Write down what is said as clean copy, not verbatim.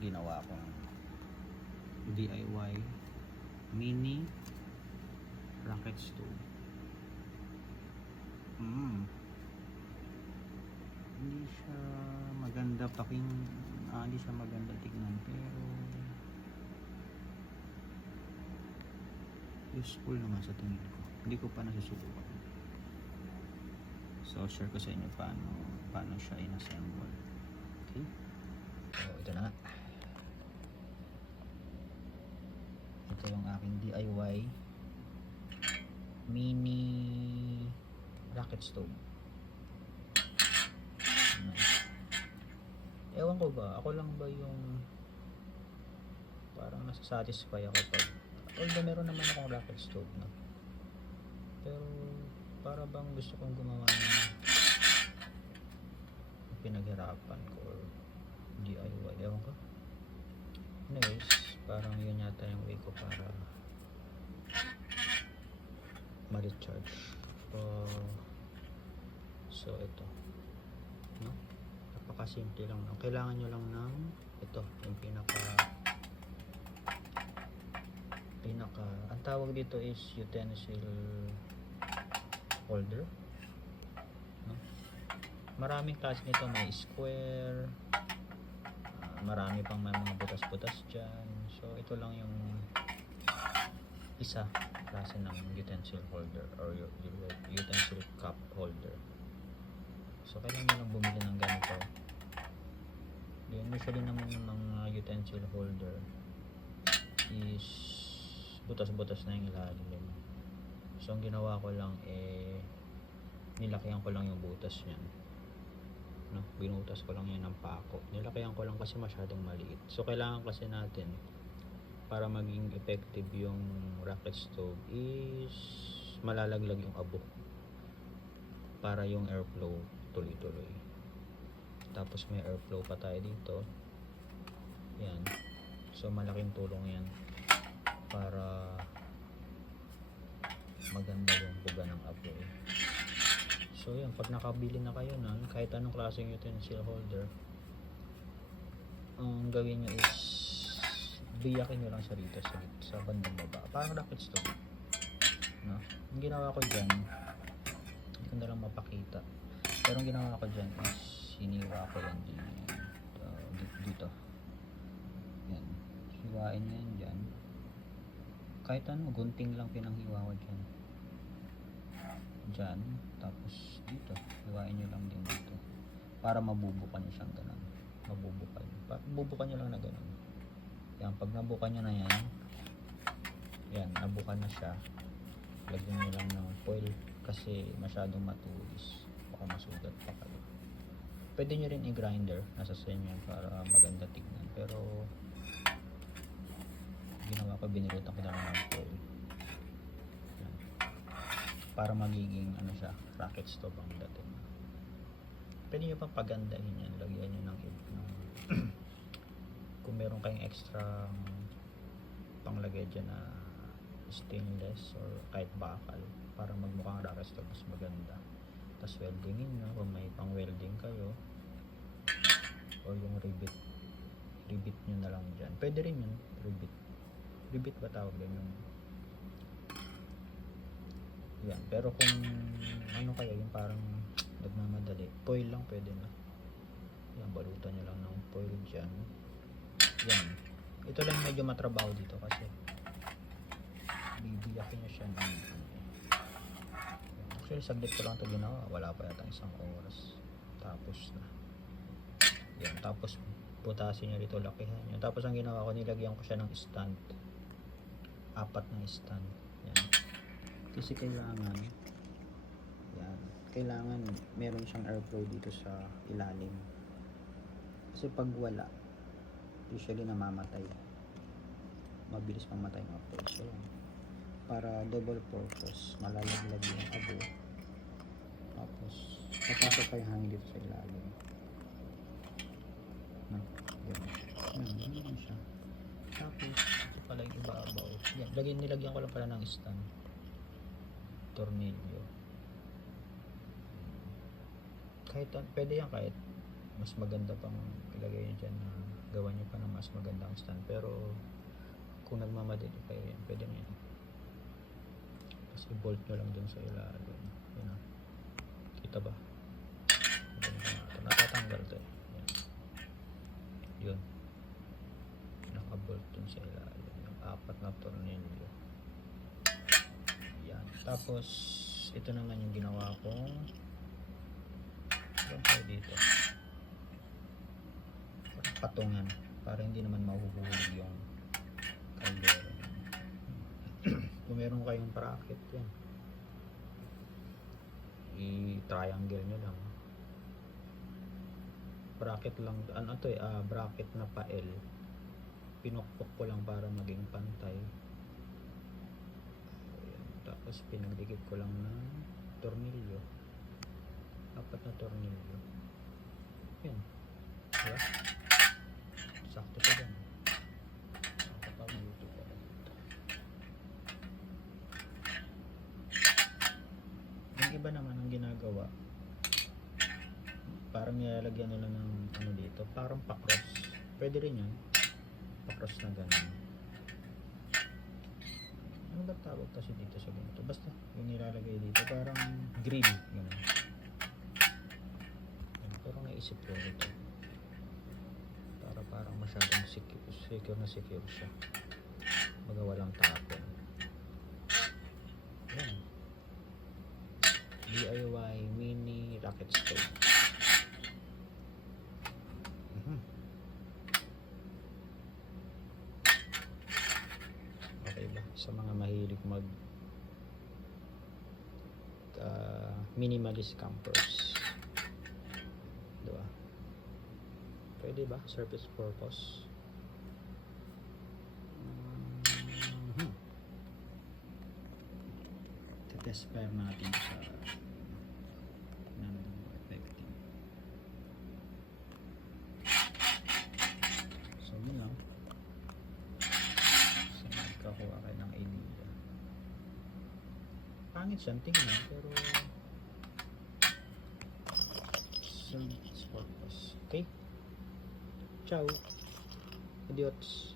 ginawa kong DIY mini rocket stove. Hindi siya maganda hindi siya maganda tignan, pero useful naman sa tingin ko. Hindi ko pa nasusubukan. So share ko sa inyo paano siya inassemble. Okay, so ito na nga, ito yung aking DIY mini rocket stove. Ewan ko ba, ako lang ba yung parang nasa-satisfy ako pag, although meron naman akong rocket stove na, pero para bang gusto kong gumawa ng pinaghirapan ko or DIY, ewan ko. Anyways, parang yun yata yung way ko para ma-recharge. So ito, no? Napakasimple lang. Kailangan nyo lang ng ito, yung pinaka ang tawag dito is utensil holder, no? Maraming klase nito, may square, marami pang may mga butas-butas dyan. So ito lang yung isa klase ng utensil holder or utensil cup holder. So kailangan nyo lang bumili ng ganito. Yun, usually naman yung mga utensil holder is butas-butas na yung ilalim. So ang ginawa ko lang nilakihan ko lang yung butas niyan, no? Binutas ko lang yan ng pako. Nilakihan ko lang kasi masyadong maliit. So kailangan kasi natin, para maging effective yung rocket stove, is malalaglag yung abo para yung airflow tuloy-tuloy. Tapos may airflow pa tayo dito. Yan. So malaking tulong yan para maganda yung buga ng abo. So yan, pag nakabili na kayo nun, kahit anong klaseng utensil holder, ang gawin nyo is biyakin nyo lang siya rito sa bandang baba, parang rocket stove, no? Ang ginawa ko dyan, hindi ko na lang mapakita, pero ang ginawa ko dyan is hiniwa ko yan dito. Yan, hiwain nyo yan dyan, kahit ano, gunting lang pinanghiwa ko dyan, tapos dito hiwain nyo lang din dito para mabubukan nyo siyang ganun. Mabubukan nyo lang na ganun. Yan, pag nabukan nyo na yan, nabukan na siya, lagyan nyo lang ng foil kasi masyadong matulis, baka masugat pa kayo. Pwede nyo rin i-grinder, nasa sa inyo para maganda tignan, pero ginawa ko, binilutan ko na lang ng foil. Yan, para magiging ano siya, rocket stove ang dating. Pwede nyo pang pagandahin yan, lagyan nyo ng kung meron kayong extra panglagay dyan na stainless or kahit bakal, para magmukhang rocket stove mas maganda. Tapos weldingin nyo kung may pang welding kayo, or yung rivet nyo na lang dyan, pwede rin yun. Rivet ba tawag din yung yan. Pero kung ano kayo, yung parang nagmamadali, foil lang pwede na. Yan, balutan nyo lang ng foil dyan. Yan, ito lang medyo matrabaho dito kasi bibiyakin nyo siya ng actually saglit ko lang ito ginawa, wala pa yata isang oras, tapos na yan. Tapos putasin nyo rito, lakihan nyo. Tapos ang ginawa ko, nilagyan ko siya ng stand, 4 na stand. Yan, kasi kailangan meron siyang airflow dito sa ilalim, kasi pag wala, usually namamatay, mabilis mamatay ng apoy. So para double purpose, malalaglag yung abo, tapos papasok pa yung hangin dito sa ilalim, no? Ganun siya. Tapos ito pala yung ibabaw. Yan, nilagyan ko lang pala ng stand, tornilyo. Kahit pwede yan, kahit mas maganda pang ilagay nyo dyan na gawa nyo pa ng mas magandang stand, pero kung nagmamadali kayo yan, pwede na yan. Tapos i-bolt nyo lang dun sa ilalim. Yun o. Kita ba? Natatanggal to eh. Yan. Yun. Naka-bolt dun sa ilalim. Yung 4 na tornilyo. Yan. Tapos ito naman yung ginawa kong tayo dito. Patungan para hindi naman mahuhulog yung kaldero. Kung meron kayong bracket yan, i-triangle nyo lang. Bracket lang, ano to eh, bracket na pa L. Pinukpok ko lang para maging pantay. Ayan. Tapos pinagdikit ko lang ng tornilyo. 4 na tornilyo. Yan. Diba? Sakto siya dyan. Nakapag-YouTube pa rin. Yung iba naman ang ginagawa, parang nilalagyan nila ng ano dito, parang pa-cross. Pwede rin yan. Pa-cross na ganun. Ano ba tawag kasi dito sa ganito? Basta yung nilalagay dito, parang grill. Ganun. Pero naisip ko ito. Parang masyadong secure na secure siya. Baga walang tapon. Yan. DIY mini rocket stove. Okay ba? Sa mga mahilig mag minimalist campers. Diba? Pwede ba? Surface purpose. Test fire natin sa effective. So yun lang. So nagkakuha kayo ng idea. Pangit siyang tingnan pero surface purpose. Okay? Ciao! Idiots!